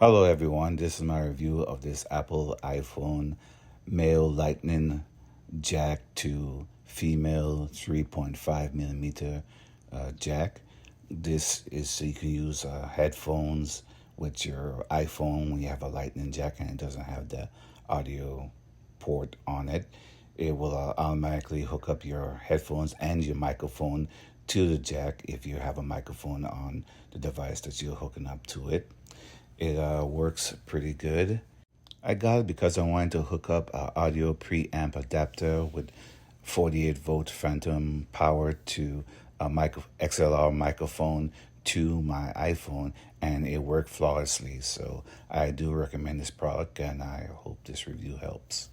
Hello everyone, this is my review of this Apple iPhone male lightning jack to female 3.5 millimeter jack. This is so you can use headphones with your iPhone when you have a lightning jack and it doesn't have the audio port on it. It will automatically hook up your headphones and your microphone to the jack if you have a microphone on the device that you're hooking up to it. It works pretty good. I got it because I wanted to hook up an audio preamp adapter with 48-volt phantom power to a XLR microphone to my iPhone, and it worked flawlessly. So I do recommend this product, and I hope this review helps.